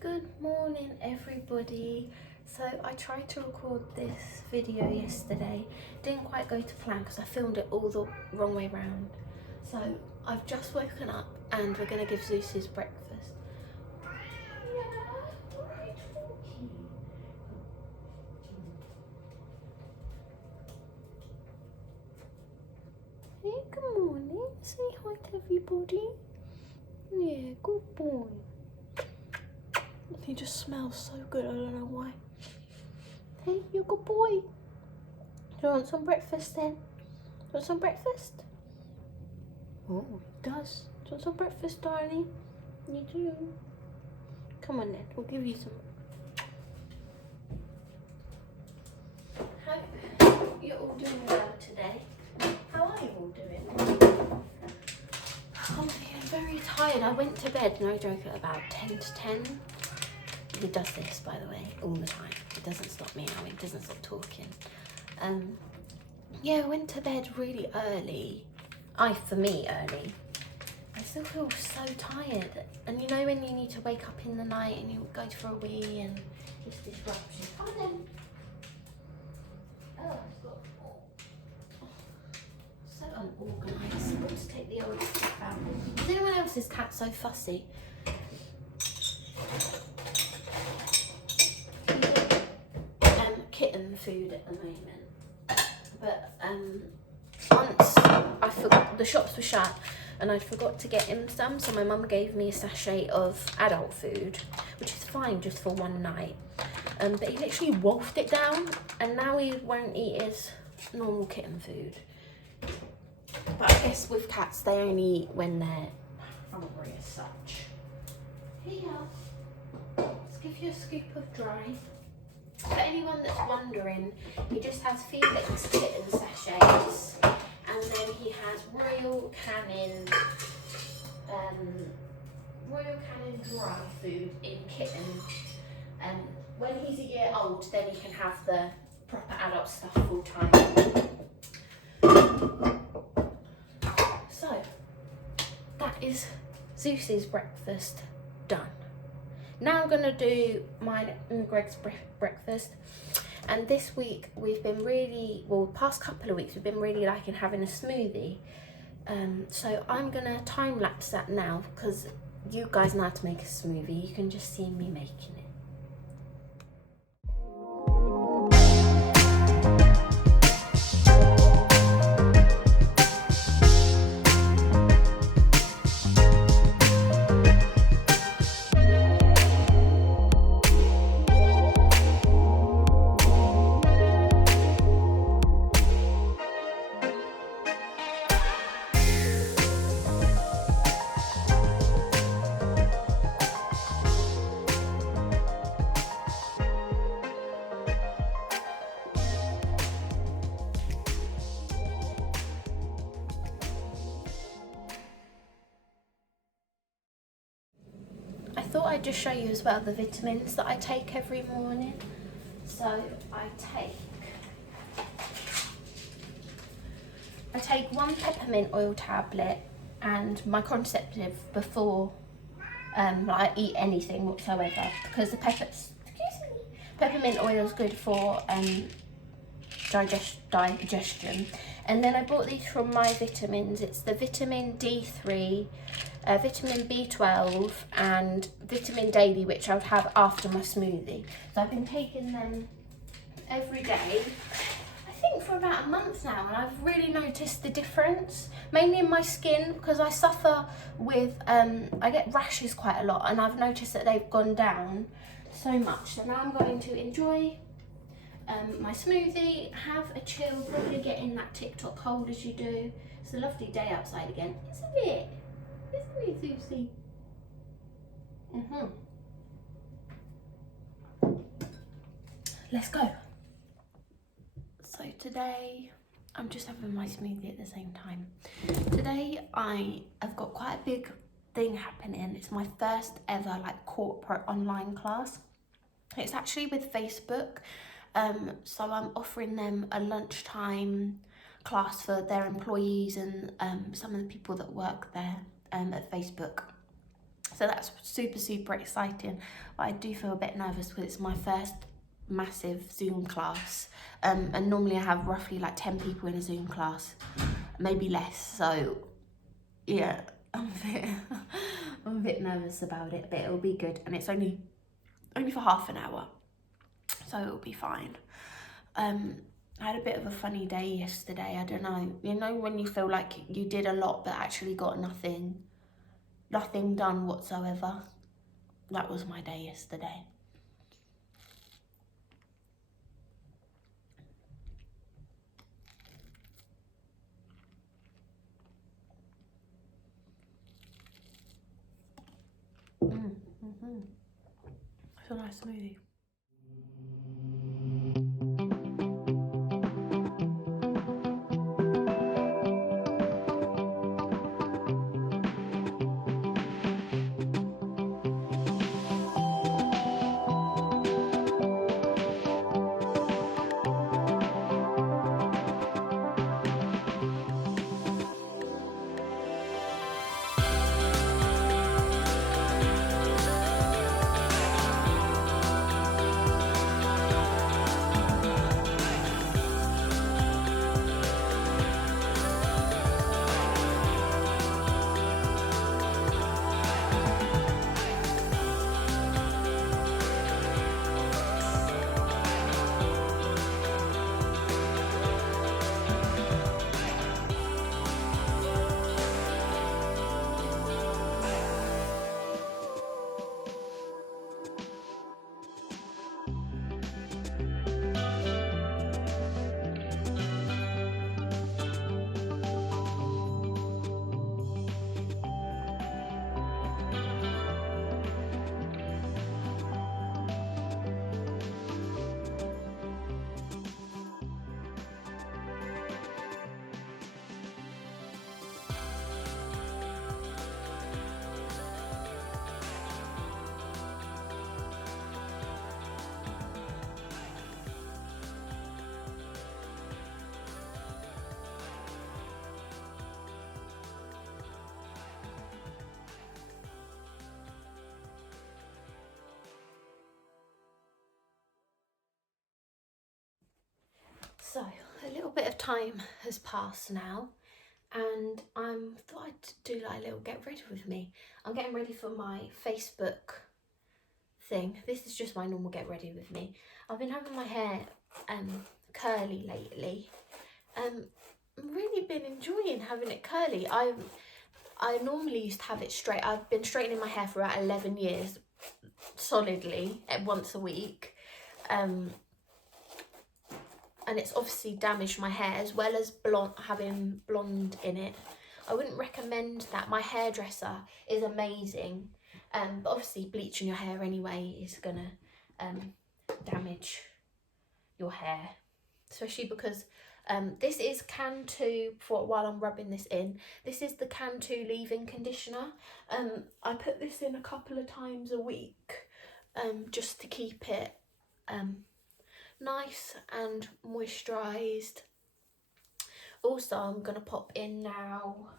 Good morning everybody. So I tried to record this video yesterday, didn't quite go to plan because I filmed it all the wrong way round. So I've just woken up and we're going to give Zeus his breakfast. Hey, good morning. Say hi to everybody. Yeah, good boy. He just smells so good, I don't know why. Hey, you're a good boy. Do you want some breakfast then? Do you want some breakfast? Oh, he does. Do you want some breakfast, darling? You do. Come on then, we'll give you some. Hope you're all doing well today. How are you all doing? I'm feeling very tired. I went to bed, no joke, at about 10 to 10. He does this, by the way, all the time. He doesn't stop me out, he doesn't stop talking. Yeah, I went to bed really early. For me, early. I still feel so tired. And you know when you need to wake up in the night and you go for a wee and just disruption. Come on then. Oh, it's got so unorganised. I'm going to take the old stuff out. Is anyone else's cat so fussy? Kitten food at the moment, but once I forgot, the shops were shut and I forgot to get him some, so my mum gave me a sachet of adult food, which is fine just for one night, but he literally wolfed it down and now he won't eat his normal kitten food. But I guess with cats they only eat when they're hungry as such. Here, let's give you a scoop of dry. For anyone that's wondering, he just has Felix kitten sachets, and then he has Royal Canin dry food in kitten. When he's a year old, then he can have the proper adult stuff full time. So that is Zeus's breakfast done. Now I'm going to do mine and Greg's breakfast. And this week we've been really, well, the past couple of weeks we've been really liking having a smoothie. So I'm going to time lapse that now because you guys know how to make a smoothie. You can just see me making it. I thought I'd just show you as well the vitamins that I take every morning. So I take one peppermint oil tablet and my contraceptive before I eat anything whatsoever, because the peppermint oil is good for digestion. And then I bought these from My Vitamins. It's the vitamin D3, vitamin B12 and vitamin daily, which I would have after my smoothie. So I've been taking them every day, I think for about a month now, and I've really noticed the difference, mainly in my skin, because I suffer with, I get rashes quite a lot, and I've noticed that they've gone down so much. So now I'm going to enjoy my smoothie, have a chill, probably get in that TikTok hole as you do. It's a lovely day outside again, isn't it? Isn't it, Susie? Let's go. So today, I'm just having my smoothie at the same time. Today I have got quite a big thing happening. It's my first ever like corporate online class. It's actually with Facebook. So I'm offering them a lunchtime class for their employees and some of the people that work there at Facebook. So that's super exciting. But I do feel a bit nervous because it's my first massive Zoom class, and normally I have roughly like 10 people in a Zoom class, maybe less. So yeah, I'm a bit nervous about it, but it'll be good, and it's only for half an hour, so it'll be fine. I had a bit of a funny day yesterday. I don't know, you know when you feel like you did a lot but actually got nothing done whatsoever? That was my day yesterday. It's a nice smoothie. So a little bit of time has passed now, and I thought I'd do like a little get ready with me. I'm getting ready for my Facebook thing. This is just my normal get ready with me. I've been having my hair curly lately. I've really been enjoying having it curly. I normally used to have it straight. I've been straightening my hair for about 11 years solidly, once a week. And it's obviously damaged my hair, as well as having blonde in it. I wouldn't recommend that. My hairdresser is amazing, but obviously bleaching your hair anyway is gonna damage your hair, especially because this is Cantu. While I'm rubbing this in, this is the Cantu leave-in conditioner. I put this in a couple of times a week, just to keep it nice and moisturised. Also, I'm gonna pop in now,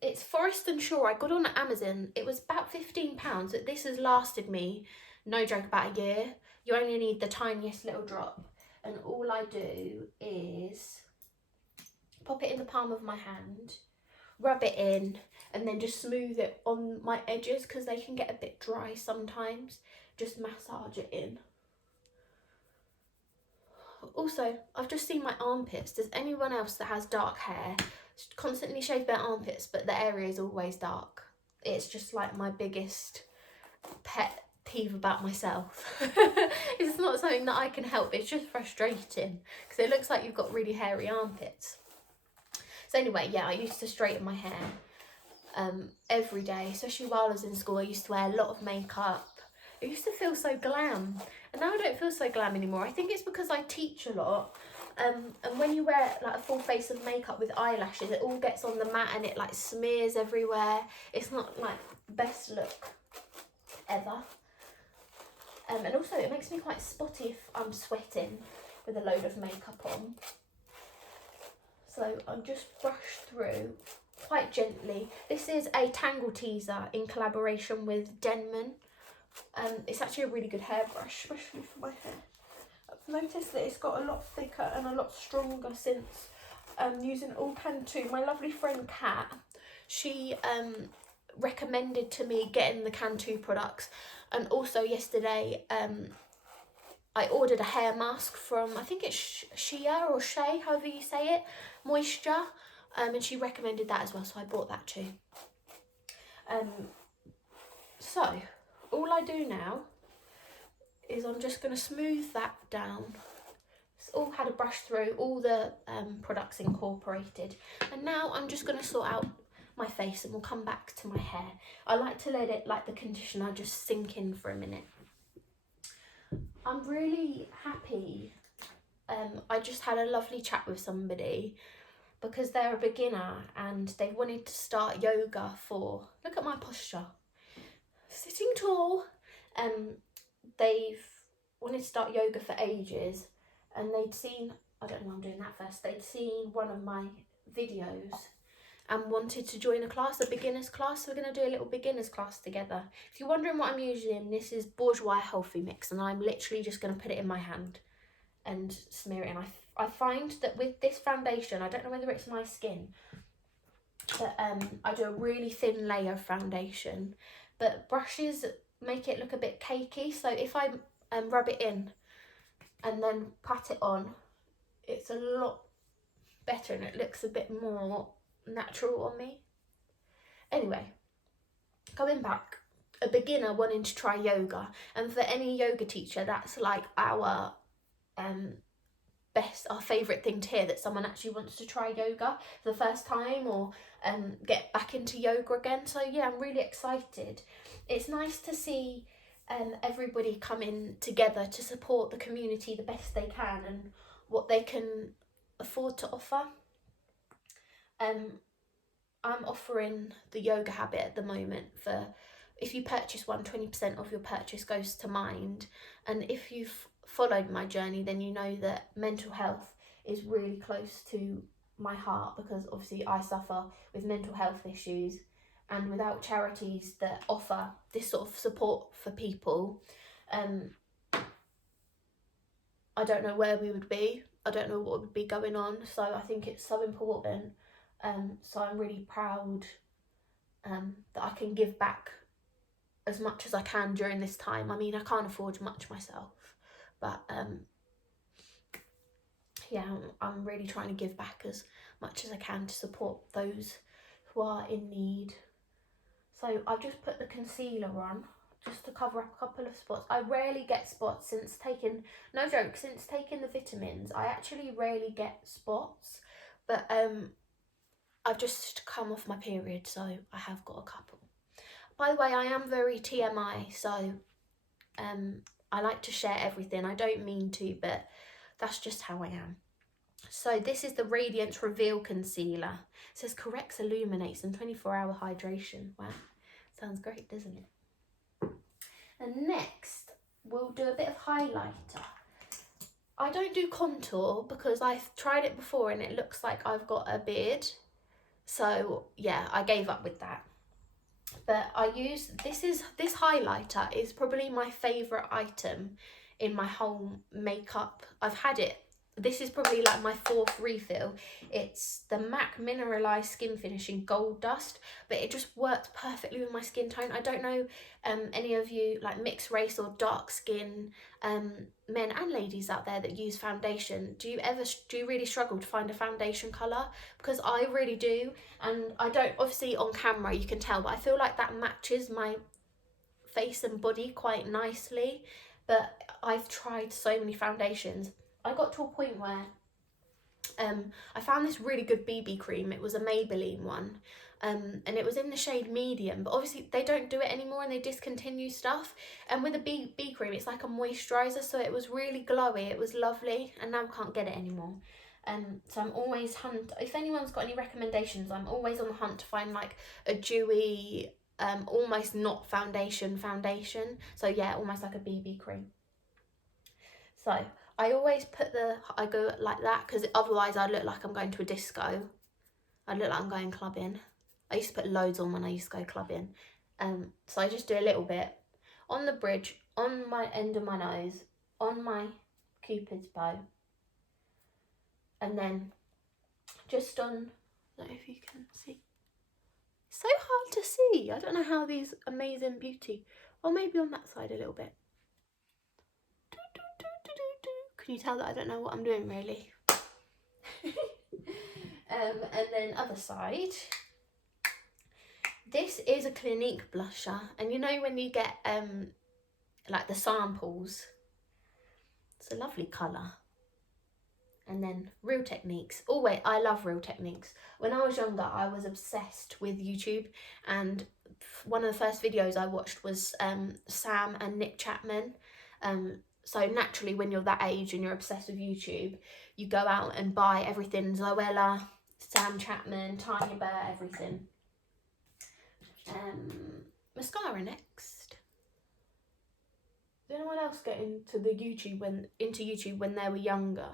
it's Forest and Shore. I got it on Amazon. It was about £15, but this has lasted me, no joke, about a year. You only need the tiniest little drop, and all I do is pop it in the palm of my hand, rub it in, and then just smooth it on my edges because they can get a bit dry sometimes. Just massage it in. Also, I've just seen my armpits. Does anyone else that has dark hair constantly shave their armpits, but the area is always dark? It's just like my biggest pet peeve about myself. It's not something that I can help. It's just frustrating because it looks like you've got really hairy armpits. So anyway, yeah, I used to straighten my hair every day, especially while I was in school. I used to wear a lot of makeup. I used to feel so glam, and now I don't feel so glam anymore. I think it's because I teach a lot, and when you wear like a full face of makeup with eyelashes, it all gets on the mat and it like smears everywhere. It's not like the best look ever. And also it makes me quite spotty if I'm sweating with a load of makeup on. So I'll just brush through quite gently. This is a Tangle Teaser in collaboration with Denman. It's actually a really good hairbrush, especially for my hair. I've noticed that it's got a lot thicker and a lot stronger since using all Cantu. My lovely friend Kat, she recommended to me getting the Cantu products, and also yesterday I ordered a hair mask from, I think it's Shea or Shea, however you say it, Moisture, and she recommended that as well, so I bought that too. So all I do now is I'm just going to smooth that down. It's all had a brush through, all the products incorporated, and now I'm just going to sort out my face and we'll come back to my hair. I like to let it, like the conditioner, just sink in for a minute. I'm really happy. I just had a lovely chat with somebody because they're a beginner and they wanted to start yoga for, look at my posture, sitting tall. They've wanted to start yoga for ages, and they'd seen, I don't know, I'm doing that first, they'd seen one of my videos and wanted to join a class, a beginner's class. So we're going to do a little beginner's class together. If you're wondering what I'm using, this is Bourjois Healthy Mix, and I'm literally just going to put it in my hand and smear it in. I find that with this foundation, I don't know whether it's my skin, but I do a really thin layer of foundation, but brushes make it look a bit cakey. So if I rub it in and then pat it on, it's a lot better and it looks a bit more natural on me. Anyway, going back, a beginner wanting to try yoga, and for any yoga teacher, that's like our our favourite thing to hear, that someone actually wants to try yoga for the first time or get back into yoga again. So yeah, I'm really excited. It's nice to see everybody coming together to support the community the best they can and what they can afford to offer. I'm offering the yoga habit at the moment for, if you purchase one, 20% of your purchase goes to Mind. And if you've followed my journey, then you know that mental health is really close to my heart, because obviously I suffer with mental health issues, and without charities that offer this sort of support for people, I don't know where we would be. I don't know what would be going on. So I think it's so important. So I'm really proud that I can give back as much as I can during this time. I mean, I can't afford much myself, but yeah, I'm really trying to give back as much as I can to support those who are in need. So I've just put the concealer on just to cover up a couple of spots. I rarely get spots since taking, no joke, since taking the vitamins. I actually rarely get spots, but I've just come off my period, so I have got a couple. By the way, I am very TMI, so I like to share everything. I don't mean to, but that's just how I am. So this is the Radiance Reveal Concealer. It says corrects, illuminates, and 24-hour hydration. Wow, sounds great, doesn't it? And next, we'll do a bit of highlighter. I don't do contour because I've tried it before and it looks like I've got a beard. So yeah, I gave up with that. But I use, this highlighter is probably my favourite item in my whole makeup. I've had it, this is probably like my 4th refill. It's the MAC Mineralized Skin Finishing Gold Dust, but it just works perfectly with my skin tone. I don't know any of you like mixed race or dark skin men and ladies out there that use foundation. Do you really struggle to find a foundation colour? Because I really do, and I don't, obviously on camera you can tell, but I feel like that matches my face and body quite nicely. But I've tried so many foundations. I got to a point where I found this really good BB cream. It was a Maybelline one, and it was in the shade medium, but obviously they don't do it anymore and they discontinue stuff. And with a BB cream, it's like a moisturiser, so it was really glowy, it was lovely, and now I can't get it anymore. So I'm always if anyone's got any recommendations, I'm always on the hunt to find like a dewy, almost not foundation. So yeah, almost like a BB cream. So I always go like that, because otherwise I look like I'm going to a disco. I look like I'm going clubbing. I used to put loads on when I used to go clubbing. So I just do a little bit on the bridge, on my end of my nose, on my Cupid's bow, and then just on, I don't know if you can see. It's so hard to see. I don't know how these amazing beauty, or maybe on that side a little bit. Can you tell that I don't know what I'm doing really? And then other side. This is a Clinique blusher, and you know when you get like the samples, it's a lovely colour. And then Real Techniques. Oh wait, I love Real Techniques. When I was younger, I was obsessed with YouTube, and one of the first videos I watched was Sam and Nick Chapman. So naturally, when you're that age and you're obsessed with YouTube, you go out and buy everything Zoella, Sam Chapman, Tanya Burr, everything. Mascara next. Did anyone else get into YouTube when they were younger?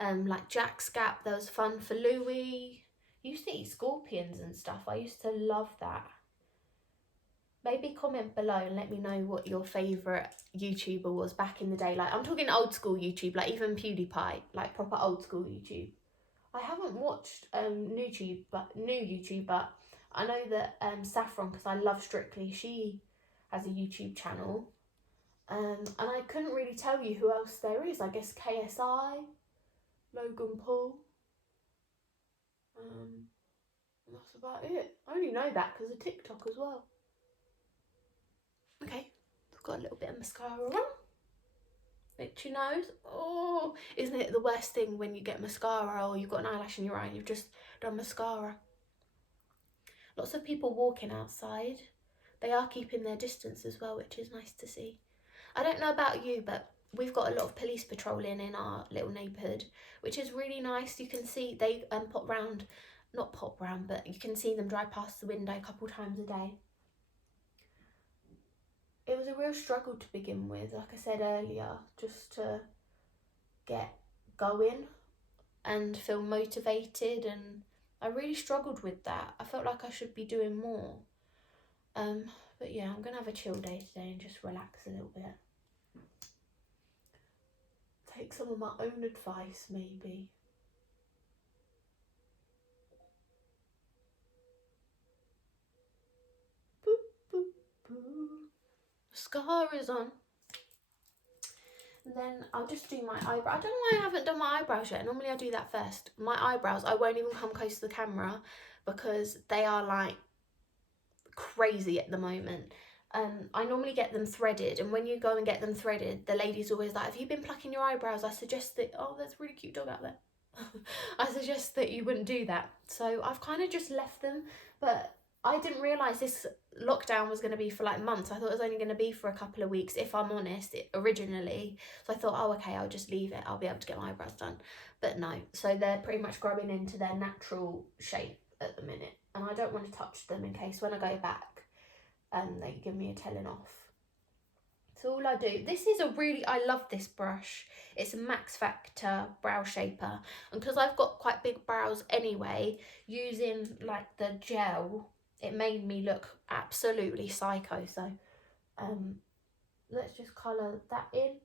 Like Jack's Gap, there was fun for Louis. You used to eat scorpions and stuff. I used to love that. Maybe comment below and let me know what your favourite YouTuber was back in the day. Like, I'm talking old school YouTube, like even PewDiePie, like proper old school YouTube. I haven't watched new YouTube, but I know that Saffron, because I love Strictly, she has a YouTube channel. And I couldn't really tell you who else there is. I guess KSI, Logan Paul. That's about it. I only know that because of TikTok as well. Okay, I've got a little bit of mascara on. Itchy nose. Oh, isn't it the worst thing when you get mascara or you've got an eyelash in your eye and you've just done mascara? Lots of people walking outside. They are keeping their distance as well, which is nice to see. I don't know about you, but we've got a lot of police patrolling in our little neighbourhood, which is really nice. You can see they but you can see them drive past the window a couple times a day. It was a real struggle to begin with, like I said earlier, just to get going and feel motivated, and I really struggled with that. I felt like I should be doing more. But yeah, I'm gonna have a chill day today and just relax a little bit. Take some of my own advice, maybe. Boop, boop, boop. Mascara's on. And then I'll just do my eyebrow. I don't know why I haven't done my eyebrows yet. Normally I do that first. My eyebrows, I won't even come close to the camera because they are like crazy at the moment. I normally get them threaded, and when you go and get them threaded, the lady's always like, have you been plucking your eyebrows? I suggest that, oh, there's a really cute dog out there. I suggest that you wouldn't do that. So I've kind of just left them, but I didn't realise this lockdown was going to be for like months. I thought it was only going to be for a couple of weeks, if I'm honest, originally. So I thought, oh, okay, I'll just leave it. I'll be able to get my eyebrows done. But no, so they're pretty much growing into their natural shape at the minute. And I don't want to touch them in case when I go back, they give me a telling off. So all I do, this is I love this brush. It's a Max Factor brow shaper. And because I've got quite big brows anyway, using like the gel, it made me look absolutely psycho. So let's just colour that in.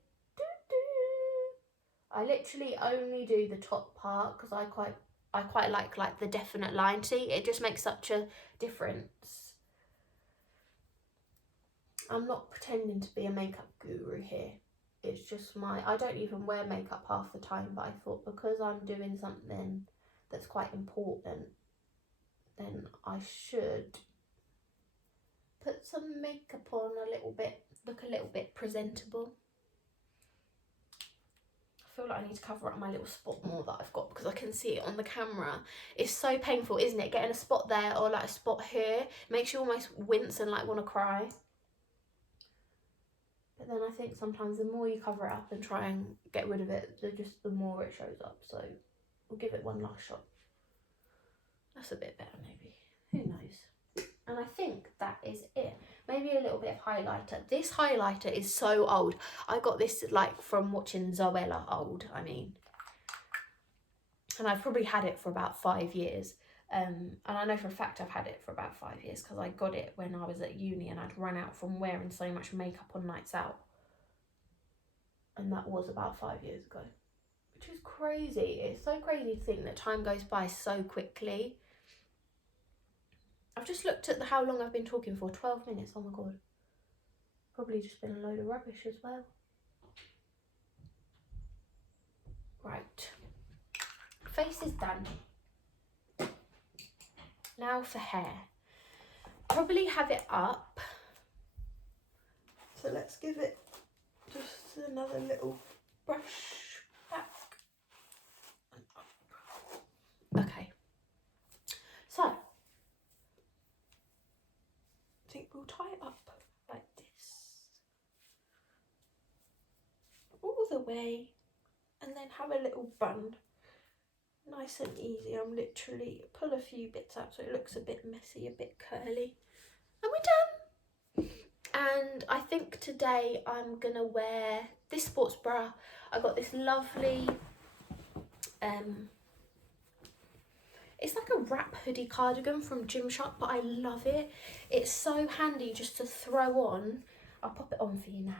I literally only do the top part because I quite like the definite line. See, it just makes such a difference. I'm not pretending to be a makeup guru here. It's just I don't even wear makeup half the time, but I thought because I'm doing something that's quite important, then I should put some makeup on a little bit, look a little bit presentable. I feel like I need to cover up my little spot more that I've got because I can see it on the camera. It's so painful, isn't it? Getting a spot there or like a spot here makes you almost wince and like want to cry. But then I think sometimes the more you cover it up and try and get rid of it, the more it shows up. So we'll give it one last shot. That's a bit better maybe. Who knows? And I think that is it. Maybe a little bit of highlighter. This highlighter is so old. I got this like from watching Zoella old, I mean. And I've probably had it for about 5 years. And I know for a fact I've had it for about 5 years because I got it when I was at uni and I'd run out from wearing so much makeup on nights out. And that was about 5 years ago, which is crazy. It's so crazy to think that time goes by so quickly. I've just looked at how long I've been talking for. 12 minutes. Oh my god. Probably just been a load of rubbish as well. Right. Face is done. Now for hair. Probably have it up. So let's give it just another little brush back and up. Okay. So, I think we'll tie it up like this. All the way. And then have a little bun. Nice and easy. I'm literally pull a few bits out so it looks a bit messy, a bit curly. And we're done. And I think today I'm gonna wear this sports bra. I got this lovely it's like a wrap hoodie cardigan from Gymshark, but I love it. It's so handy just to throw on. I'll pop it on for you now.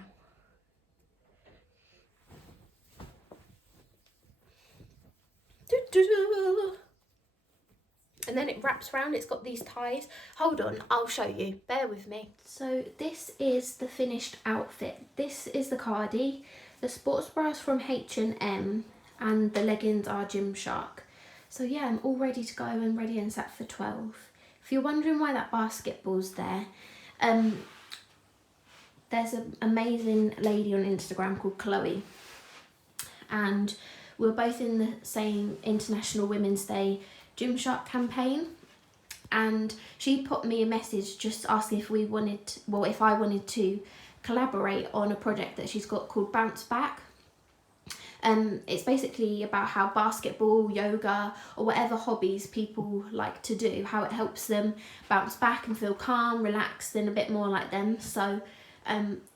And then it wraps around. It's got these ties. Hold on, I'll show you. Bear with me. So this is the finished outfit. This is the cardi. The sports bras from H&M and the leggings are Gymshark. So yeah, I'm all ready to go and ready and set for 12. If you're wondering why that basketball's there, there's an amazing lady on Instagram called Chloe, and we're both in the same International Women's Day Gymshark campaign, and she put me a message just asking if we wanted, well, if I wanted to collaborate on a project that she's got called Bounce Back. It's basically about how basketball, yoga, or whatever hobbies people like to do, how it helps them bounce back and feel calm, relaxed, and a bit more like them. So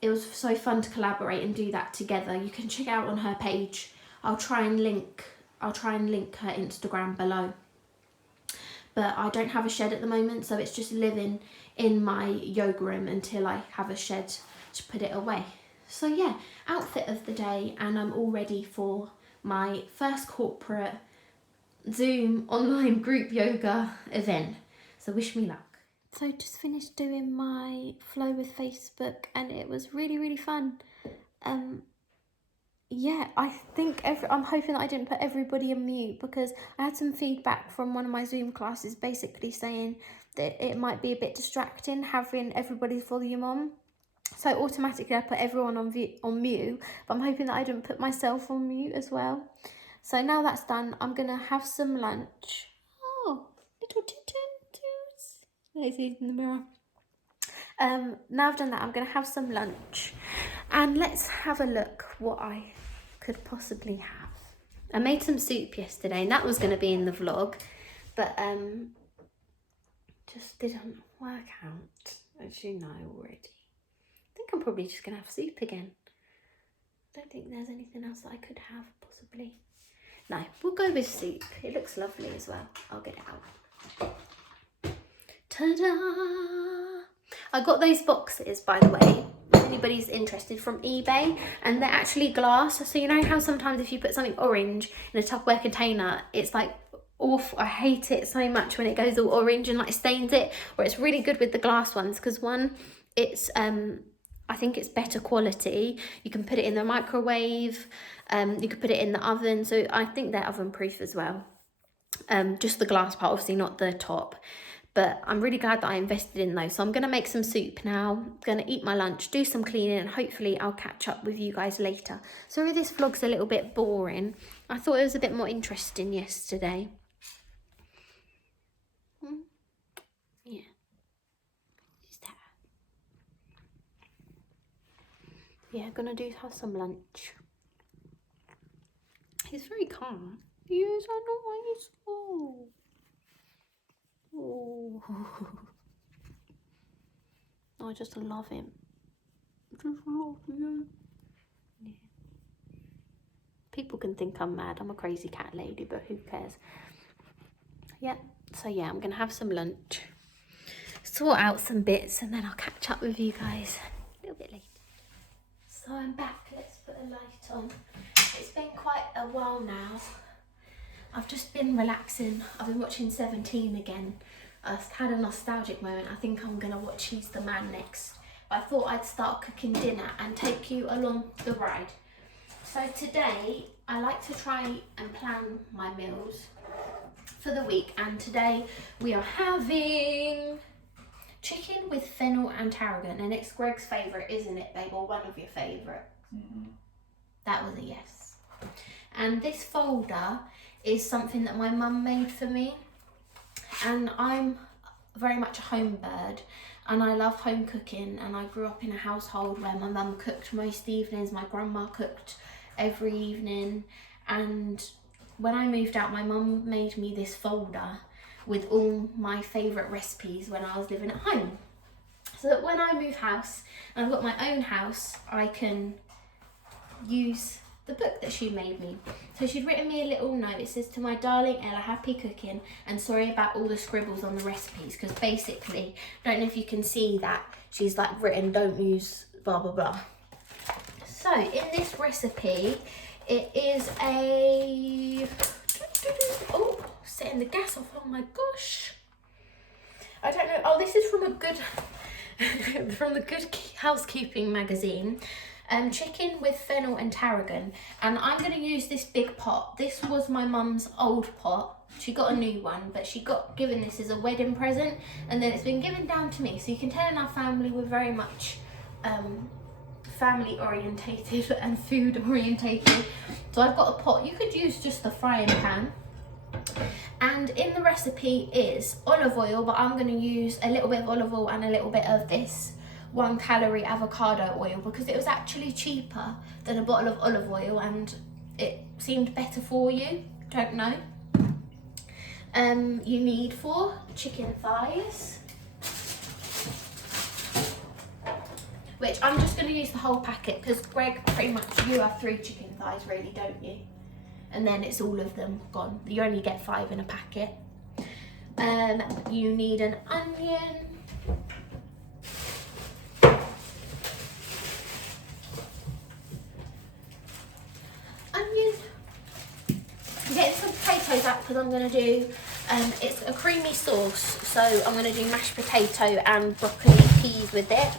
it was so fun to collaborate and do that together. You can check out on her page. I'll try and link her Instagram below. But I don't have a shed at the moment, so it's just living in my yoga room until I have a shed to put it away. So yeah, outfit of the day, and I'm all ready for my first corporate Zoom online group yoga event. So wish me luck. So just finished doing my flow with Facebook, and it was really, really fun. Yeah, I think I'm hoping that I didn't put everybody on mute, because I had some feedback from one of my Zoom classes basically saying that it might be a bit distracting having everybody's volume on. So automatically I put everyone on mute, but I'm hoping that I didn't put myself on mute as well. So now that's done, I'm going to have some lunch. Oh, little titties. There's he's in the mirror. Now I've done that, I'm going to have some lunch. And let's have a look what I could possibly have. I made some soup yesterday, and that was going to be in the vlog, but just didn't work out, as you know already. I think I'm probably just going to have soup again. I don't think there's anything else that I could have, possibly. No, we'll go with soup. It looks lovely as well. I'll get it out. Ta-da! I got those boxes, by the way, if anybody's interested, from eBay, and they're actually glass. So you know how sometimes if you put something orange in a Tupperware container, it's like awful. I hate it so much when it goes all orange and like stains it. Or it's really good with the glass ones, because one, it's I think it's better quality. You can put it in the microwave, you could put it in the oven, so I think they're oven proof as well. Just the glass part, obviously not the top. But I'm really glad that I invested in those. So I'm going to make some soup now. I'm going to eat my lunch, do some cleaning, and hopefully I'll catch up with you guys later. Sorry this vlog's a little bit boring. I thought it was a bit more interesting yesterday. Yeah. Who's that? Yeah, going to have some lunch. He's very calm. Yes, I know why he's slow. Oh. I just love him. Just love him. Yeah. People can think I'm mad. I'm a crazy cat lady, but who cares? Yeah, So yeah, I'm gonna have some lunch, sort out some bits, and then I'll catch up with you guys a little bit later. So I'm back, let's put a light on. It's been quite a while now. I've just been relaxing. I've been watching 17 again. I've had a nostalgic moment. I think I'm gonna watch He's the Man next. But I thought I'd start cooking dinner and take you along the ride. So today, I like to try and plan my meals for the week, and today we are having chicken with fennel and tarragon, and it's Greg's favourite, isn't it, babe, or one of your favourites? That was a yes. And this folder is something that my mum made for me, and I'm very much a home bird and I love home cooking, and I grew up in a household where my mum cooked most evenings, my grandma cooked every evening, and when I moved out, my mum made me this folder with all my favourite recipes when I was living at home. So that when I move house and I've got my own house, I can use the book that she made me. So she'd written me a little note. It says, "To my darling Ella, happy cooking, and sorry about all the scribbles on the recipes," because basically, don't know if you can see that, she's like written, don't use blah blah blah. So in this recipe, it is a, oh, setting the gas off, oh my gosh. I don't know, oh, this is from a good, from the Good Housekeeping magazine. Chicken with fennel and tarragon, and I'm going to use this big pot. This was my mum's old pot. She got a new one, but she got given this as a wedding present, and then it's been given down to me. So you can tell in our family we're very much family orientated and food orientated. So I've got a pot. You could use just the frying pan, and in the recipe is olive oil, but I'm going to use a little bit of olive oil and a little bit of this 1 calorie avocado oil, because it was actually cheaper than a bottle of olive oil and it seemed better for you. Don't know. You need 4 chicken thighs, which I'm just going to use the whole packet, because Greg, pretty much you have 3 chicken thighs really, don't you? And then it's all of them gone. You only get 5 in a packet. You need an onion, getting some potatoes out because I'm going to do, it's a creamy sauce, so I'm going to do mashed potato and broccoli peas with it.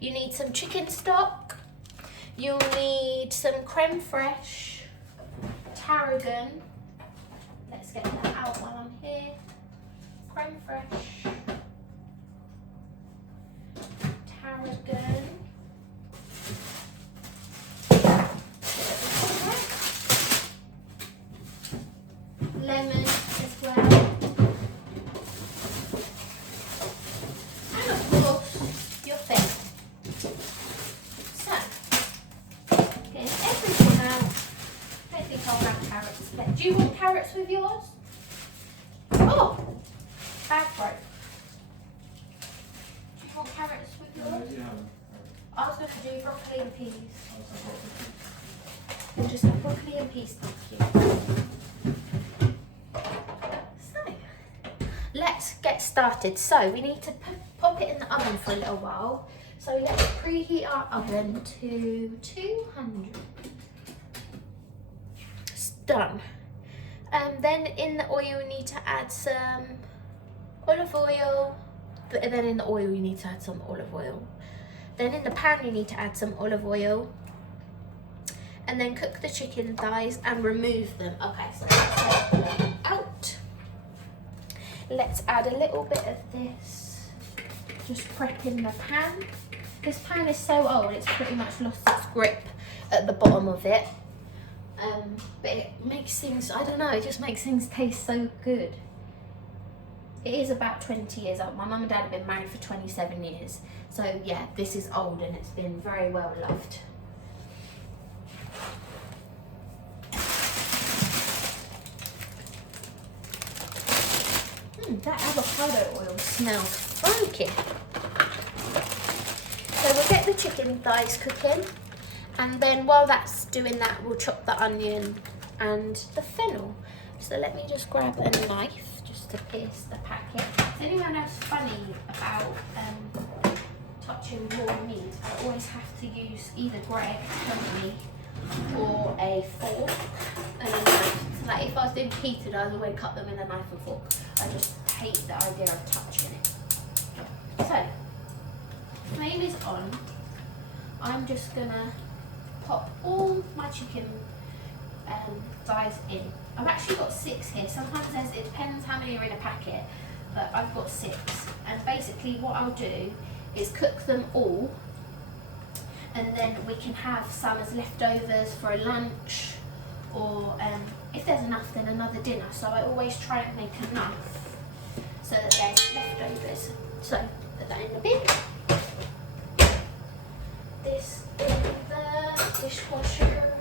You need some chicken stock, you'll need some creme fraiche, tarragon, let's get that out while I'm here, creme fraiche, tarragon, lemon as well, and of course your fennel. So, getting everything out. I don't think I'll have carrots, but do you want carrots with yours? Oh, bag broke. Do you want carrots with yours? I was going to do broccoli and peas. We'll just have broccoli and peas, thank you. Let's get started. So we need to pop it in the oven for a little while. So let's preheat our oven to 200. It's done. Then in the oil you need to add some olive oil. But then in the oil you need to add some olive oil. Then in the pan you need to add some olive oil. And then cook the chicken thighs and remove them. Okay, so let's take them out. Let's add a little bit of this, just prep in the pan. This pan is so old, it's pretty much lost its grip at the bottom of it. But it makes things, I don't know, it just makes things taste so good. It is about 20 years old. My mum and dad have been married for 27 years. So yeah, this is old and it's been very well loved. That avocado oil smells funky. So we'll get the chicken thighs cooking, and then while that's doing that, we'll chop the onion and the fennel. So let me just grab a knife just to pierce the packet. Is anyone else funny about touching raw meat? I always have to use either Greg company or a fork and a knife. So like if I was doing pizza, I would always cut them with a knife and fork. I just hate the idea of touching it. So, flame is on. I'm just gonna pop all my chicken thighs in. I've actually got 6 here. Sometimes it depends how many are in a packet, but I've got 6. And basically what I'll do is cook them all, and then we can have some as leftovers for a lunch, or if there's enough, then another dinner. So I always try and make enough so that there's leftovers. So put that in the bin. This in the dishwasher.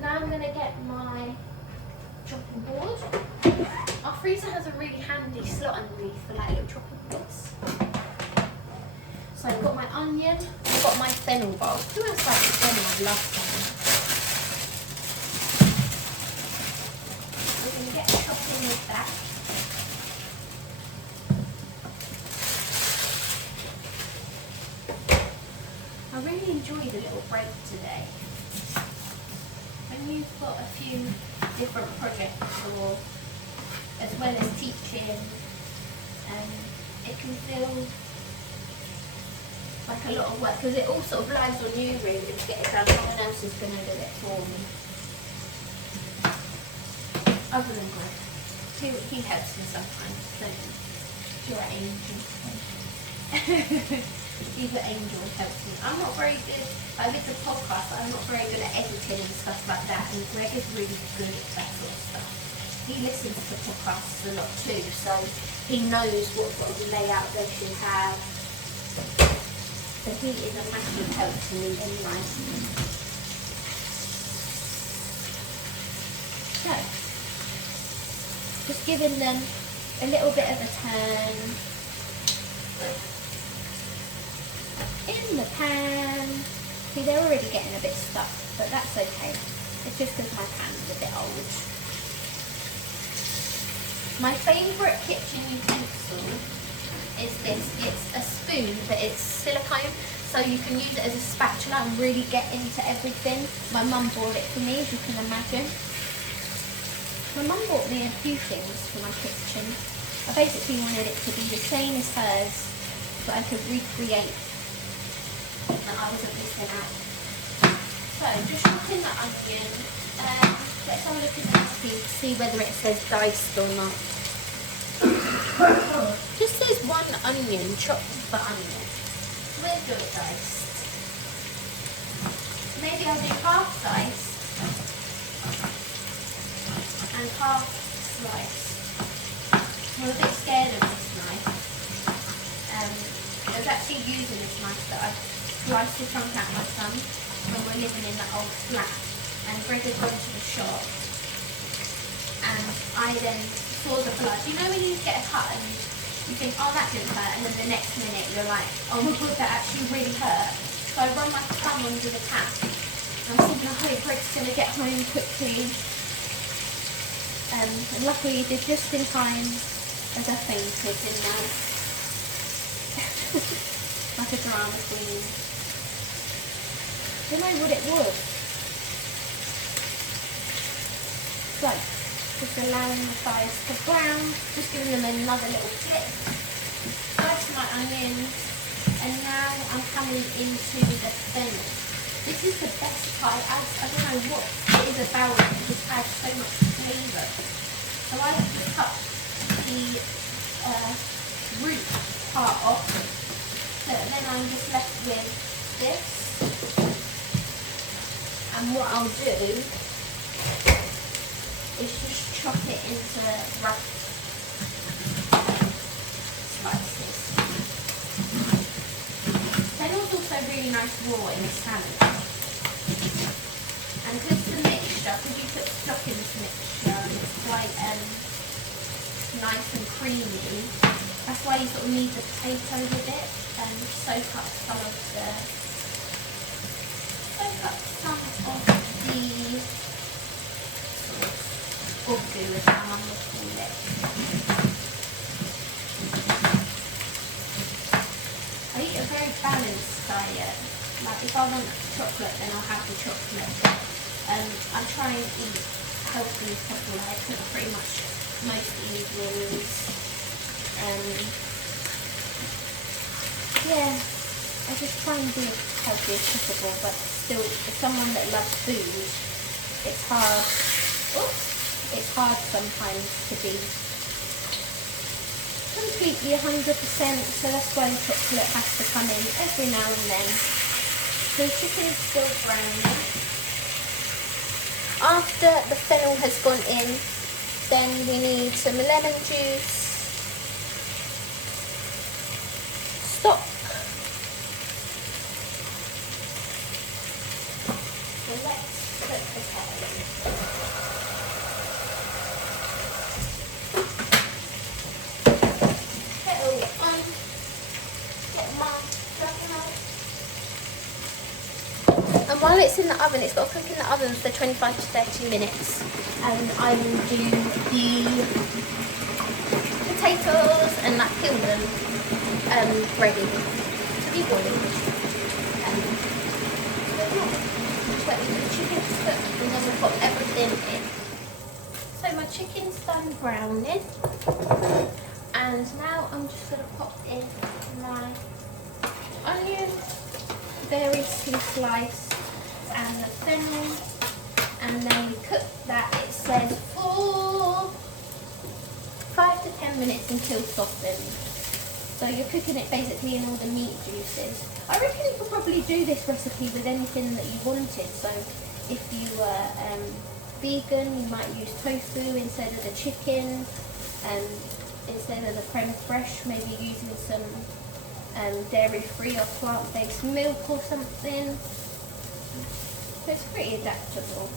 Now I'm going to get my chopping board. Our freezer has a really handy slot underneath for like little chopping boards. So I've got my onion, I've got my fennel bulb. Who else likes fennel? I love fennel. We're going to get chopping with that. I really enjoyed a little break today. When you've got a few different projects, or as well as teaching, it can feel like a lot of work, because it all sort of lies on you really to get it done. No one else is going to do it for me. Other than Greg. He helps me sometimes, so you're an angel. He's an angel and helps me. I'm not very good, like with the podcast, I'm not very good at editing and stuff like that, and Greg is really good at that sort of stuff. He listens to podcasts a lot too, so he knows what sort of layout they should have. So he is a massive help to me anyway. So, just giving them a little bit of a turn in the pan. See, they're already getting a bit stuck, but that's okay. It's just because my pan's a bit old. My favourite kitchen utensil is this. It's a spoon, but it's silicone, so you can use it as a spatula and really get into everything. My mum bought it for me, as you can imagine. My mum bought me a few things for my kitchen. I basically wanted it to be the same as hers, but I could recreate that I wasn't missing out. So just chopping the onion. Let's have a look at that to see whether it says diced or not. Just says 1 onion, chopped the onion. We'll do it diced. Maybe I'll do half diced and half sliced. I'm a bit scared of this knife. I was actually using this knife that I sliced the trunk out of my son when we were living in that old flat, and Greg had gone to the shop, and I then saw the blood. You know when you get a cut and you think, oh, that didn't hurt, and then the next minute you're like, oh my god, that actually really hurt. So I run my thumb under the tap. I was thinking, I hope Greg's going to get home quickly. And luckily he did just in time as I fainted, didn't I? Like a drama queen. Don't know what it was. So, just allowing the thighs to brown, just giving them another little flip. Slice my onions, and now I'm coming into the fennel. This is the best part. I don't know what it is about it, it just adds so much flavour. So I just cut the root part off, but then I'm just left with this. And what I'll do is just chop it into rough slices. Fennel's also really nice raw in a salad. And because the mixture, because you put stock in this mixture, it's quite nice and creamy. That's why you sort of need the potato with it, and soak up some of the sauce, or goo as my mum would call it. Like if I want chocolate, then I'll have the chocolate. I try and eat healthy as possible. Like I cook pretty much most evenings. Yeah, I just try and be as healthy as possible, but still, for someone that loves food, it's hard. It's hard sometimes to be completely 100%, so that's why the chocolate has to come in every now and then. So the chicken is still browning. After the fennel has gone in, then we need some lemon juice, stock, and let's put the kettle in. Kettle on, get my oven out. And while it's in the oven, it's got to cook in the oven for 25 to 30 minutes. And I will do the potatoes and like peel them ready to be boiled. Just wait for the chicken to cook and then we'll put everything in. So my chicken's done browning. And now I'm just going to pop in my onion, variously sliced, and the fennel, and then we cook that, it says, for 5 to 10 minutes until softened. So you're cooking it basically in all the meat juices. I reckon you could probably do this recipe with anything that you wanted. So if you were vegan, you might use tofu instead of the chicken, instead of the creme fraiche, maybe using some dairy-free or plant-based milk or something. So it's pretty adaptable.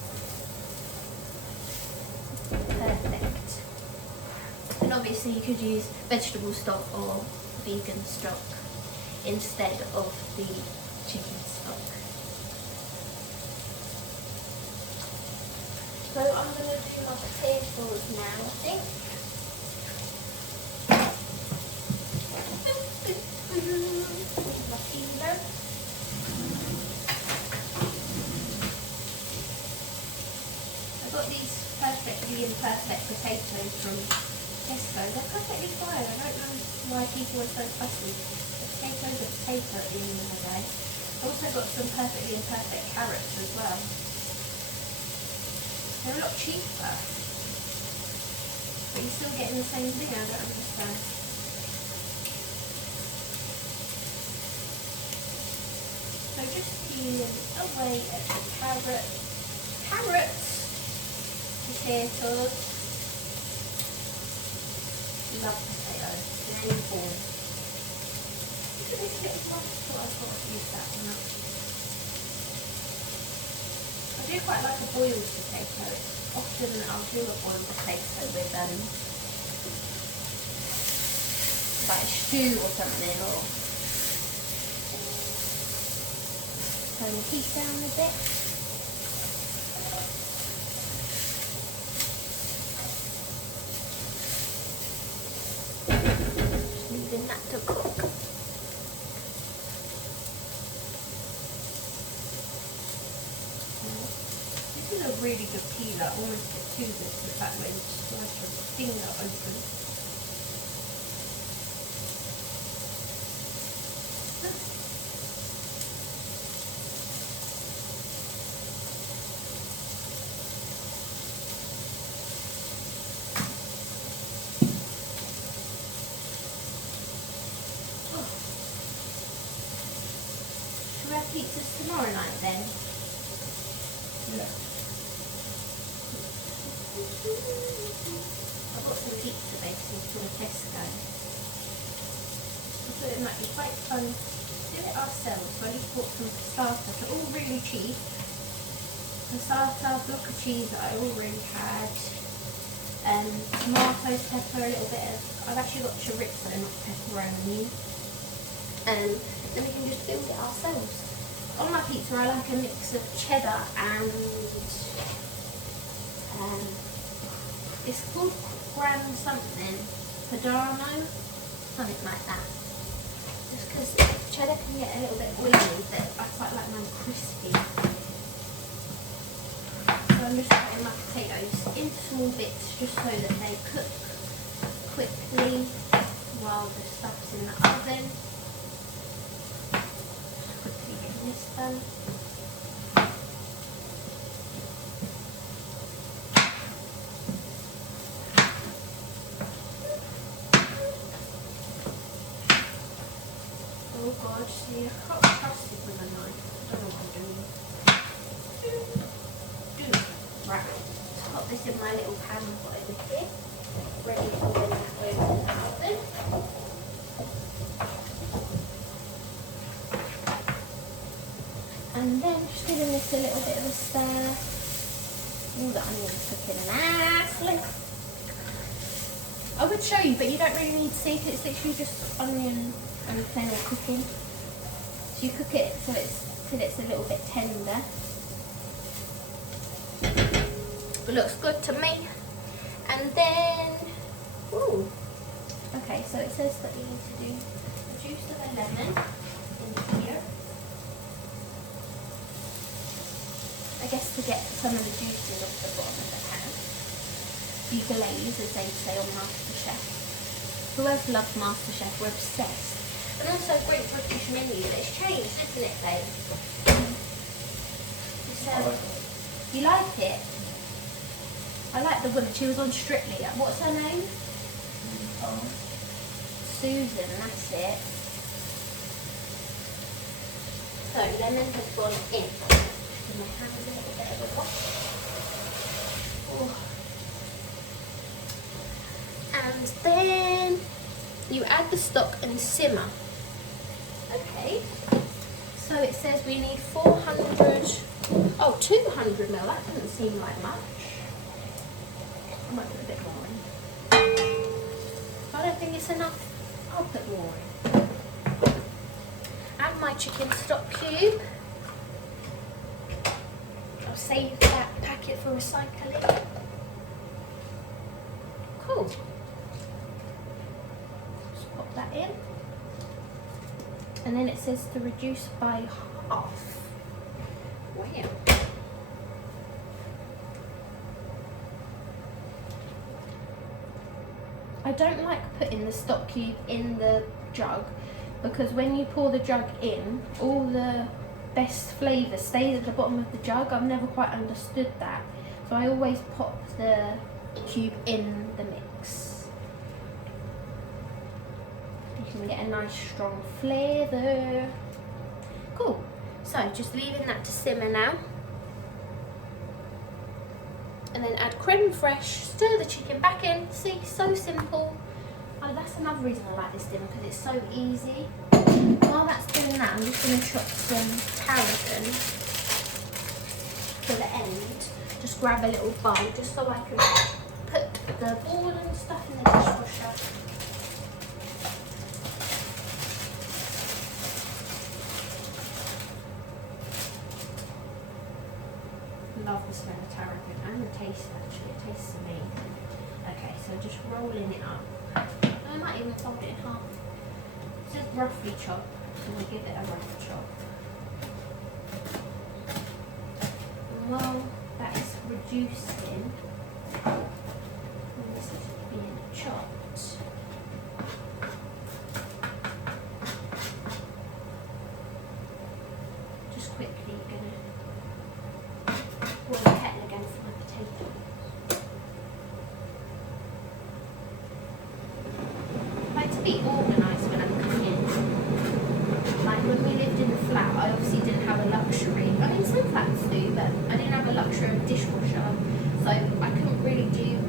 Perfect. And obviously you could use vegetable stock or vegan stock instead of the chicken stock. So I'm going to do my potatoes now, I think. My peeler. I got these perfectly imperfect potatoes from Tesco. They're perfectly fine. I don't know why people are so fussy. The potatoes are potato at the end of the day. I also got some perfectly imperfect carrots as well. They're a lot cheaper. But you're still getting the same thing. I don't understand. So just peeling away at the carrots, potatoes. Love potatoes. They're really cool. Look at this little one. I thought I'd use that one. I do quite like a boiled potato. Often I'll do a boiled potato with like a stew or something, or turn the heat down a bit. Just leaving that to cook. This is a really good peeler, almost get too good to the fact where you just slice your finger open. Should we have pizzas tomorrow night then? Yeah. I've got some pizza bases from Tesco. I thought it might be quite fun to do it ourselves. So I just bought some passata. They're all really cheap. Passata, block of cheese that I already had. Tomatoes, pepper, a little bit of... I've actually got chorizo, not pepperoni. And then we can just build it ourselves. On my pizza I like a mix of cheddar and it's called Gran something, Padano, something like that. Just because cheddar can get a little bit oily, but I quite like mine crispy. So I'm just putting my potatoes into small bits just so that they cook quickly while the stuff's in the oven. Just quickly getting this done. Oh god, see, I can't be trusted with a knife. I don't know what I'm doing. Right, just pop this in my little pan I've got over here. Ready to open that over in the oven. And then just giving this a little bit of a stir. All the onions cooking nicely. I would show you, but you don't really need to see it. It's literally just onion and fennel cooking. So you cook it so till it's a little bit tender. It looks good to me. And then, ooh, okay, so it says that you need to do the juice of a lemon in here. I guess to get some of the juices off the bottom of the pan. Deglaze, as they say on MasterChef. Who else loves MasterChef? We're obsessed. And also Great British Menu. It's changed, isn't it, babe? You like it? I like the woman. She was on Strictly. What's her name? Susan, that's it. So lemon has gone in. Give my hands a little bit of a wash. And then you add the stock and simmer. Okay. So it says we need 200 ml. That doesn't seem like much. I might put a bit more in. If I don't think it's enough, I'll put more in. Add my chicken stock cube. I'll save that packet for recycling. Cool. Just pop that in. And then it says to reduce by half. Wow. I don't like putting the stock cube in the jug because when you pour the jug in, all the best flavour stays at the bottom of the jug. I've never quite understood that. So I always pop the cube in the mix. You can get a nice strong flavour. Cool. So just leaving that to simmer now. And then add creme fraiche, stir the chicken back in. See, so simple. Oh, that's another reason I like this dinner, because it's so easy. While that's doing that, I'm just going to chop some tarragon for the end. Just grab a little bowl, just so I can put the ball and stuff in the dishwasher. Love the smell of tarragon and the taste actually, it tastes amazing. Okay, so just rolling it up. I might even fold it in half. Just roughly chop, so we'll give it a rough chop. And while that is reducing, and this is being chopped, just quickly gonna boil the kettle again for my potatoes. I like to be organised when I'm cooking. Like when we lived in the flat, I obviously didn't have a luxury. I mean, some flats do, but I didn't have a luxury of a dishwasher, so I couldn't really do.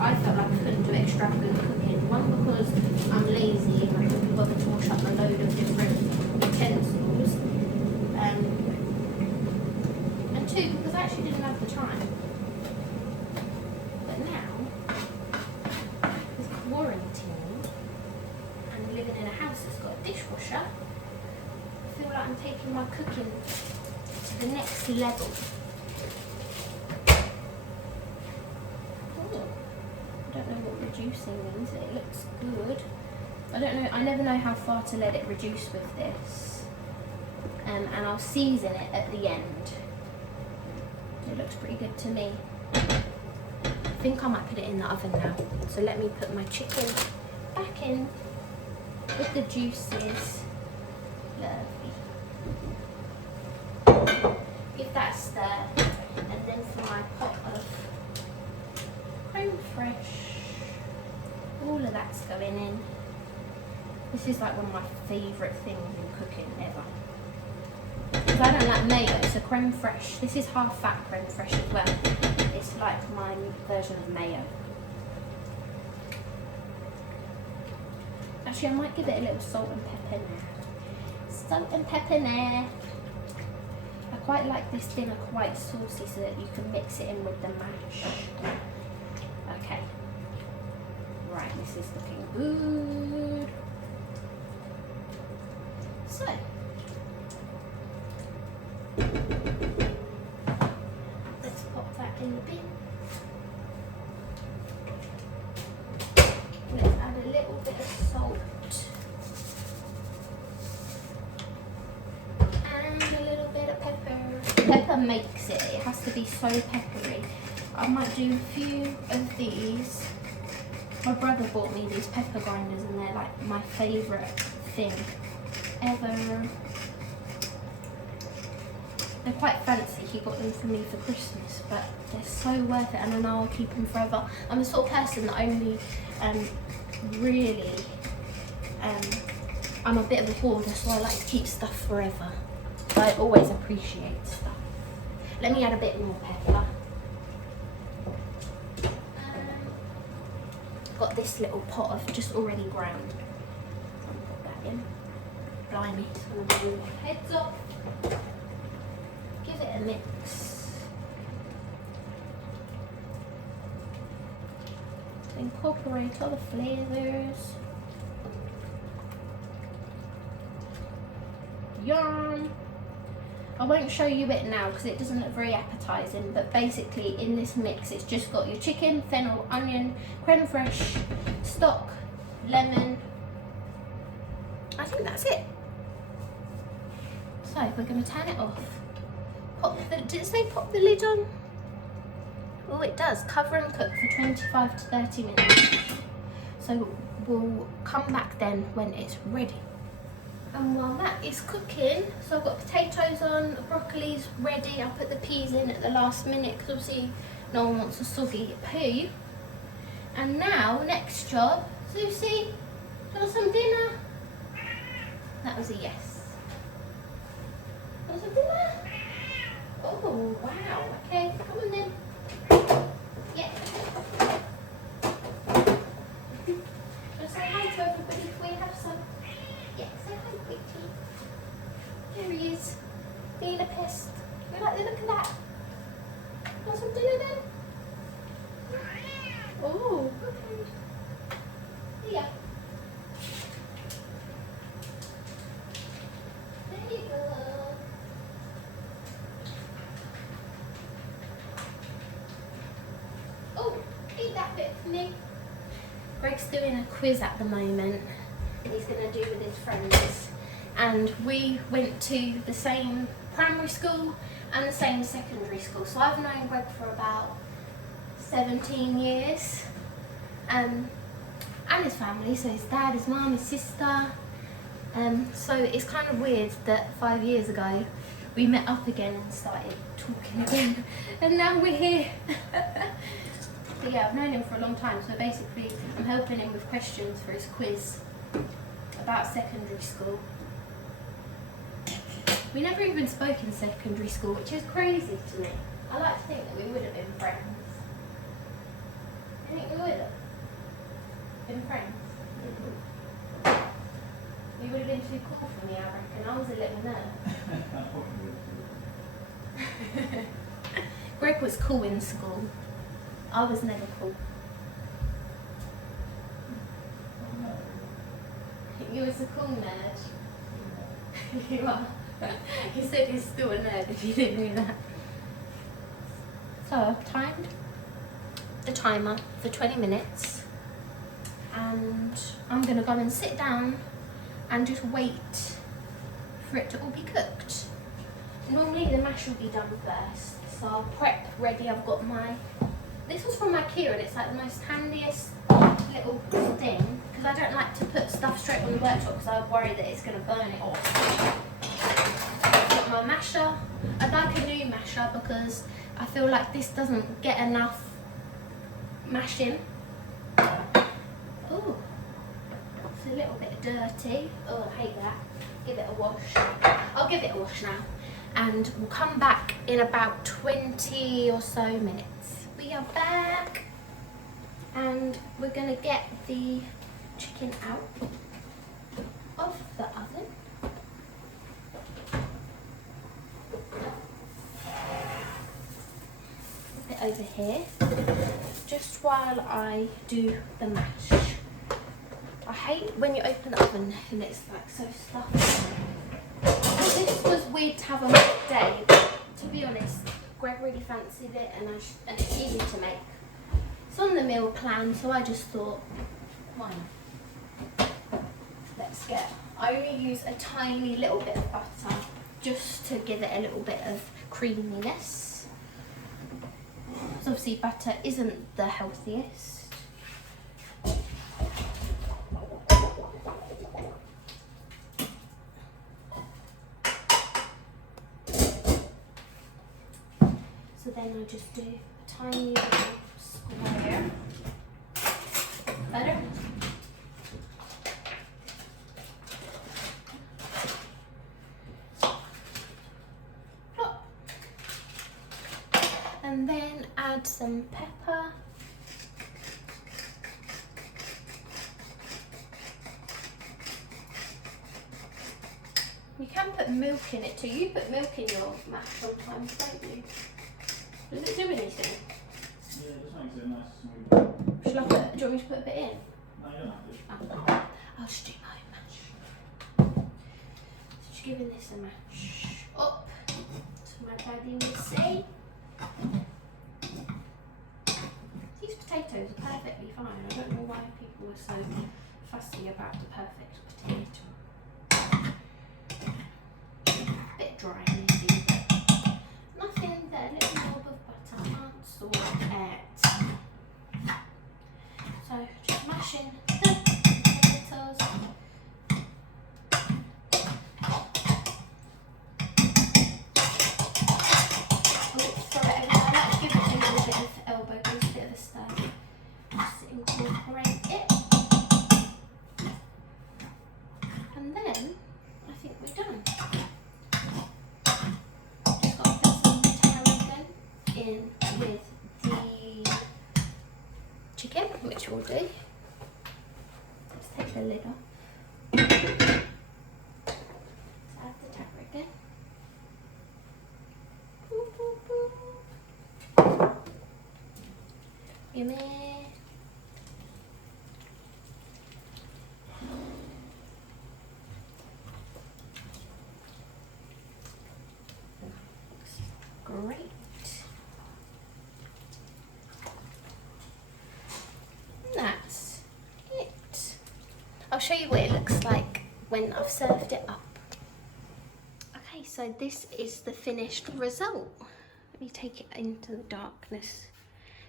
I felt like I couldn't do extravagant cooking. One, because I'm lazy and I couldn't be bothered to wash up a load of different utensils. And two, because I actually didn't have the time. But now, with quarantine and living in a house that's got a dishwasher, I feel like I'm taking my cooking to the next level. Oh, I don't know what reducing means, it looks good. I don't know, I never know how far to let it reduce with this. And I'll season it at the end. It looks pretty good to me. I think I might put it in the oven now. So let me put my chicken back in with the juices. Lovely. Give that a stir. And then for my pot of creme fraiche. All of that's going in. This is like one of my favourite things in cooking ever. Because I don't like mayo, so creme fraiche. This is half fat creme fraiche as well. It's like my version of mayo. Actually, I might give it a little salt and pepper now. Salt and pepper now. I quite like this dinner quite saucy so that you can mix it in with the mash. Okay. Right, this is looking good. So, let's pop that in the bin. Let's add a little bit of salt and a little bit of pepper. Pepper makes it. It has to be so peppery. I might do a few of these. My brother bought me these pepper grinders and they're like my favourite thing ever. They're quite fancy. He got them for me for Christmas, but they're so worth it, and I know I'll keep them forever. I'm the sort of person that only really, I'm a bit of a hoarder, so I like to keep stuff forever. I always appreciate stuff. Let me add a bit more pepper. Got this little pot of just already ground. I'll put that in. Blimey, it's going to blow my heads off. Give it a mix. Incorporate all the flavours. Yum! I won't show you it now because it doesn't look very appetising, but basically in this mix it's just got your chicken, fennel, onion, creme fraiche, stock, lemon. I think that's it. So we're going to turn it off. Did it say pop the lid on? Oh, it does. Cover and cook for 25 to 30 minutes. So we'll come back then when it's ready. And while that is cooking, so I've got potatoes on, broccolis ready. I'll put the peas in at the last minute because obviously no one wants a soggy poo. And now, next job, Susie, do you want some dinner? That was a yes. Want some dinner? Oh, wow. Okay, come on then. Yeah. Just say hi to everybody before you have some. Yeah, say hi quickly. There he is. Being a pest. You like the look of that? Want some dinner then? Oh, okay. Yeah. There you go. Oh, eat that bit for me. Greg's doing a quiz at the moment. He's going to do with his friends. And we went to the same primary school and the same secondary school. So I've known Greg for about 17 years. And his family, so his dad, his mum, his sister. So it's kind of weird that 5 years ago we met up again and started talking again. And now we're here. But yeah, I've known him for a long time. So basically I'm helping him with questions for his quiz about secondary school. We never even spoke in secondary school, which is crazy to me. I like to think that we would have been friends. You think we would have been friends? You would have been too cool for me, I reckon. I was a little nerd. Greg was cool in school. I was never cool. You was a cool nerd. You are. He said he's still a nerd if you didn't know that. So I've timed the timer for 20 minutes. and I'm gonna go and sit down and just wait for it to all be cooked. Normally the mash will be done first, so I'll prep ready. I've got this was from IKEA and it's like the most handiest little thing because I don't like to put stuff straight on the worktop because I worry that it's going to burn it off. I've got my masher. I'd like a new masher because I feel like this doesn't get enough mashing. Oh, it's a little bit dirty. Oh, I hate that. Give it a wash. I'll give it a wash now. And we'll come back in about 20 or so minutes. We are back and we're gonna get the chicken out of the oven. Put it over here, just while I do the mash. I hate when you open the oven and it's like so stuffy. This was weird to have on that day, but to be honest, Greg really fancied it and it's easy to make. It's on the meal plan, so I just thought, why not? I only use a tiny little bit of butter just to give it a little bit of creaminess. Because obviously butter isn't the healthiest. So then I just do a tiny little square. Better? And then add some pepper. You can put milk in it too. You put milk in your mash sometimes, don't you? Does it do anything? Yeah, it just makes it nice and smooth. Do you want me to put a bit in? No, you don't have to. I'll just do my mash. Just giving this a mash up to my daddy will see. These potatoes are perfectly fine. I don't know why people are so fussy about the perfect potato. A bit dry maybe, but nothing that a little knob of butter can't sort out. So just mashing the potatoes. Oh, sorry, I like to give it a little bit of elbow, gives a bit of a stir. Just incorporate it. And then I think we're done. Just got to put some tarragon in with the chicken, which we'll do. Let's take the lid off. Let's add the tarragon. Gimme. Great. That's it. I'll show you what it looks like when I've served it up. Okay, so this is the finished result. Let me take it into the darkness.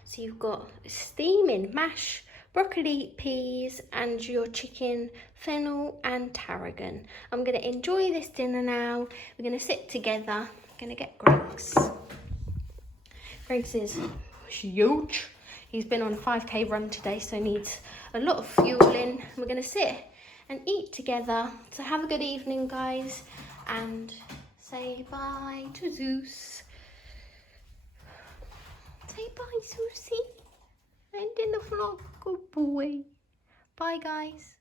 So you've got steaming mash, broccoli, peas, and your chicken, fennel and tarragon. I'm going to enjoy this dinner now. We're going to sit together. I'm going to get Greg's. Greg's is huge. He's been on a 5k run today, so needs a lot of fueling. We're going to sit and eat together. So have a good evening, guys, and say bye to Zeus. Say bye, Susie. End in the vlog. Good boy. Bye, guys.